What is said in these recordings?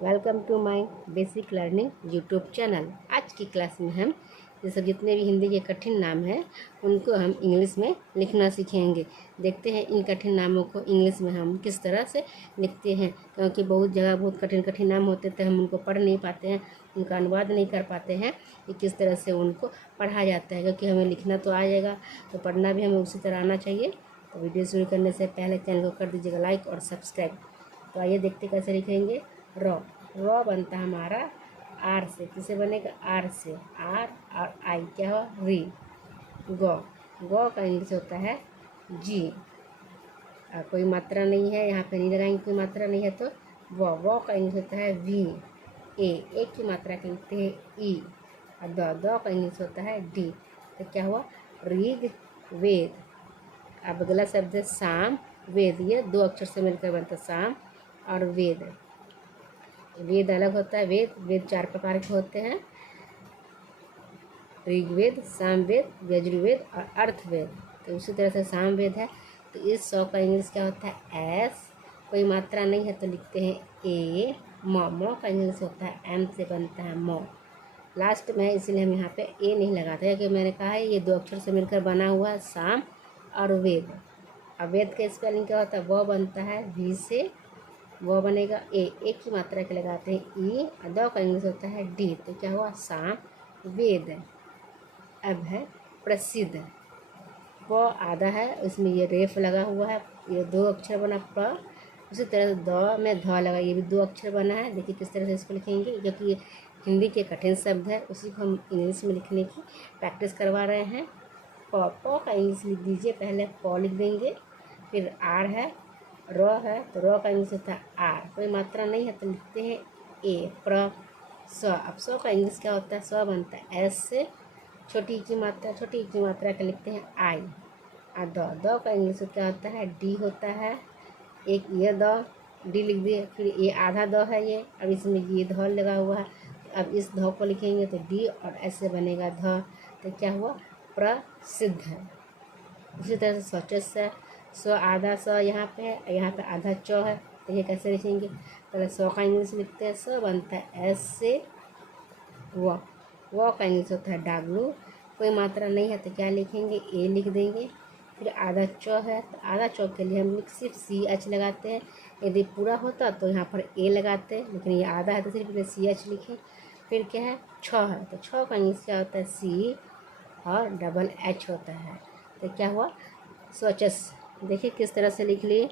Welcome to my basic learning YouTube channel. आज की class में हम ये सब जितने भी हिंदी के कठिन नाम हैं उनको हम इंग्लिश में लिखना सीखेंगे। देखते हैं इन कठिन नामों को इंग्लिश में हम किस तरह से लिखते हैं, क्योंकि बहुत जगह बहुत कठिन कठिन नाम होते थे, हम उनको पढ़ नहीं पाते हैं, उनका अनुवाद नहीं कर पाते हैं कि किस तरह से उनको पढ़ा जाता है। क्योंकि हमें लिखना तो आ जाएगा तो पढ़ना भी हमें उसी तरह आना चाहिए। तो वीडियो शुरू करने से पहले चैनल को कर दीजिएगा लाइक और सब्सक्राइब। तो आइए देखते कैसे लिखेंगे। रॉ बनता है हमारा आर से, किसे बनेगा आर से, आर और आई क्या हुआ री। गौ का इंग्लिश होता है जी। कोई मात्रा नहीं है यहाँ पे, नहीं लगाएंगे, कोई मात्रा नहीं है तो वॉ का इंग्लिश होता है वी। एक की मात्रा के लिखते हैं ई। और दो का इंग्लिश होता है डी। तो क्या हुआ ऋग वेद। अब अगला शब्द है साम वेद। ये दो अक्षर से मिलकर बनता है साम और वेद। वेद अलग होता है, वेद चार प्रकार के होते हैं, ऋग्वेद, सामवेद, यजुर्वेद और अर्थवेद। तो उसी तरह से सामवेद है। तो इस सौ का इंग्लिश क्या होता है एस। कोई मात्रा नहीं है तो लिखते हैं ए। मौ का इंग्लिश होता है एम से बनता है मौ। लास्ट में है इसलिए हम यहाँ पे ए नहीं लगाते, क्योंकि मैंने कहा है ये दो अक्षर से मिलकर बना हुआ है साम और वेद। अब वेद का स्पेलिंग क्या होता है, वो बनता है वी से, वो बनेगा एक की मात्रा के लगाते हैं ई। और दो का इंग्लिश होता है डी। तो क्या हुआ साम वेद। अब है प्रसिद्ध। वो आधा है, उसमें ये रेफ लगा हुआ है, ये दो अक्षर बना प। उसी तरह से दो में ध लगा, ये भी दो अक्षर बना है। देखिए किस तरह से इसको लिखेंगे, क्योंकि ये हिंदी के कठिन शब्द है, उसी को हम इंग्लिश में लिखने की प्रैक्टिस करवा रहे हैं। प का इंग्लिश लिख दीजिए, पहले प लिख देंगे, फिर आर है, रॉ है तो रॉ का इंग्लिश होता है आर। कोई मात्रा नहीं है तो लिखते हैं ए प्र स। अब सौ का इंग्लिश क्या होता है, सौ बनता है एस से, छोटी की मात्रा का लिखते हैं आई। और दो का इंग्लिश क्या होता है डी होता है। एक ये दो डी लिख दिए, फिर ये आधा दो है ये, अब इसमें ये ध लगा हुआ है। अब इस ध को लिखेंगे तो डी और ऐसे बनेगा ध। तो क्या हुआ प्रसिद्ध है। इसी तरह से स्वचस है, सौ आधा सौ यहाँ पे है, यहाँ पे आधा चौ है। तो ये कैसे लिखेंगे, पहले सौ का इंग्लिश लिखते हैं, सौ बनता है एस से वो का इंग्लिश होता है डब्लू। कोई मात्रा नहीं है तो क्या लिखेंगे ए लिख देंगे। फिर आधा चौ है तो आधा चौ के लिए हम सिर्फ सी एच लगाते हैं। यदि पूरा होता तो यहाँ पर ए लगाते हैं, लेकिन ये आधा है तो सिर्फ सी एच लिखें। फिर क्या है छः है तो छः का इंग्लिश क्या होता है सी और डबल एच होता है। तो क्या हुआ स्वचस। देखिए किस तरह से लिख लिए।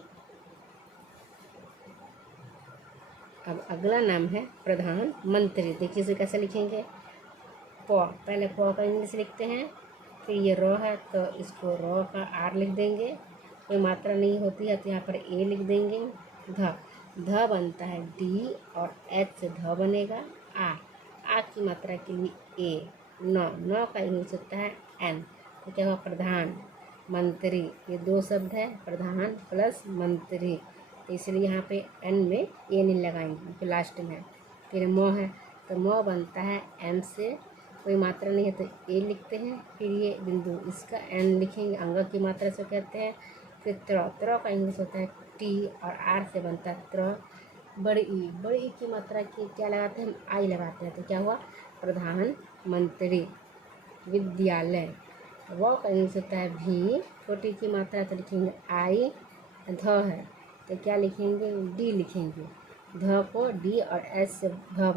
अब अगला नाम है प्रधानमंत्री। देखिए इसे कैसे लिखेंगे, पहले प का इंग्लिश लिखते हैं, फिर ये रॉ है तो इसको रॉ का आर लिख देंगे। कोई मात्रा नहीं होती है तो यहाँ पर ए लिख देंगे। ध बनता है डी और एच से ध बनेगा आ की मात्रा के लिए ए। नौ का इंग्लिश होता है एन। तो क्या हुआ प्रधान मंत्री। ये दो शब्द है, प्रधान प्लस मंत्री, तो इसलिए यहाँ पे एन में ए नहीं लगाएंगे, फिर लास्ट में। फिर मो है तो मो बनता है एम से, कोई मात्रा नहीं है तो ए लिखते हैं, फिर ये बिंदु इसका एन लिखेंगे, अंग की मात्रा से कहते हैं। फिर त्रो का इंग्लिश होता है टी और आर से बनता है त्र। बड़ी ई की मात्रा की क्या लगाते हैं, हम आई लगाते हैं। तो क्या हुआ प्रधानमंत्री। विद्यालय, वो का इंग्लिश होता है भी, छोटी की मात्रा तो लिखेंगे आई। ध है तो क्या लिखेंगे डी लिखेंगे, ध को डी और एस से ध